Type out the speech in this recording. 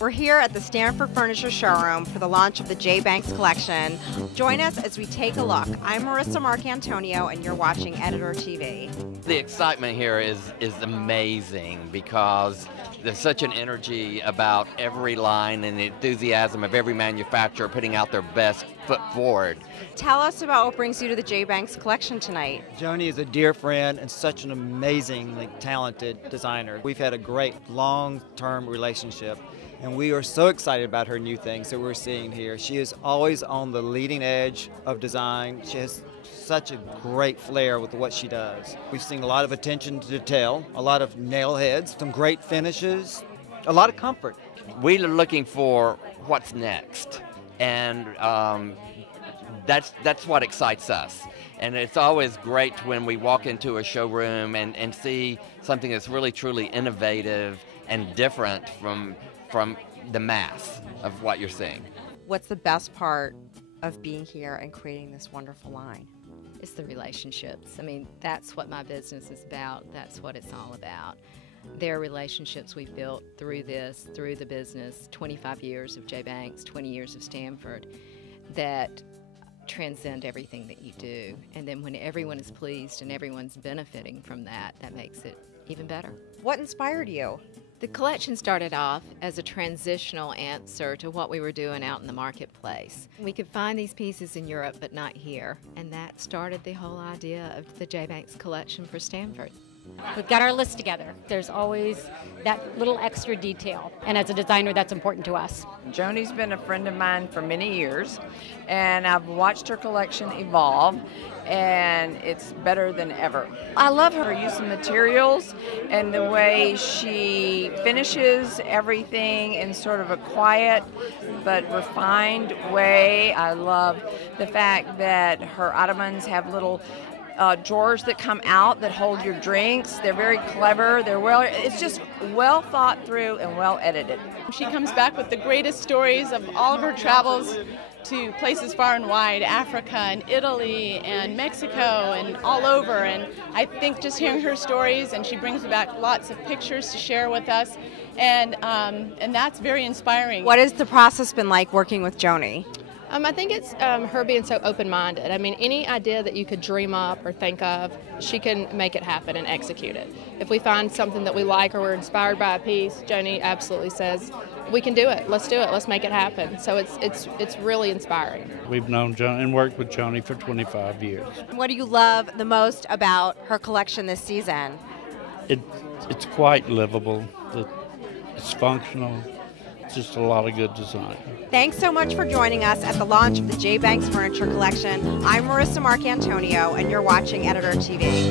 We're here at the Stanford Furniture showroom for the launch of the J. Banks collection. Join us as we take a look. I'm Marissa Marcantonio, and you're watching Editor TV. The excitement here is amazing because there's such an energy about every line and the enthusiasm of every manufacturer putting out their best foot forward. Tell us about what brings you to the J. Banks collection tonight. Joni is a dear friend and such an amazingly talented designer. We've had a great long-term relationship, and we are so excited about her new things that we're seeing here. She is always on the leading edge of design. She has such a great flair with what she does. We've seen a lot of attention to detail, a lot of nail heads, some great finishes, a lot of comfort. We're looking for what's next, and that's what excites us. And it's always great when we walk into a showroom and see something that's really truly innovative and different from the mass of what you're seeing. What's the best part of being here and creating this wonderful line? It's the relationships. I mean, that's what my business is about. That's what it's all about. There are relationships we've built through the business, 25 years of J. Banks, 20 years of Stanford, that transcend everything that you do. And then when everyone is pleased and everyone's benefiting from that, that makes it even better. What inspired you? The collection started off as a transitional answer to what we were doing out in the marketplace. We could find these pieces in Europe, but not here. And that started the whole idea of the J. Banks collection for Stanford. We've got our list together. There's always that little extra detail, and as a designer, that's important to us. Joni's been a friend of mine for many years, and I've watched her collection evolve, and it's better than ever. I love her use of materials and the way she finishes everything in sort of a quiet but refined way. I love the fact that her ottomans have little drawers that come out that hold your drinks. They're very clever. It's just well thought through and well edited. She comes back with the greatest stories of all of her travels to places far and wide, Africa and Italy and Mexico and all over. And I think just hearing her stories, and she brings back lots of pictures to share with us, and that's very inspiring. What has the process been like working with Joni? I think it's her being so open-minded. I mean, any idea that you could dream up or think of, she can make it happen and execute it. If we find something that we like or we're inspired by a piece, Joni absolutely says, we can do it, let's do it, let's make it happen. So it's really inspiring. We've known Joni and worked with Joni for 25 years. What do you love the most about her collection this season? It's quite livable, it's functional. Just a lot of good design. Thanks so much for joining us at the launch of the J. Banks Furniture collection. I'm Marissa Marcantonio, and you're watching Editor TV.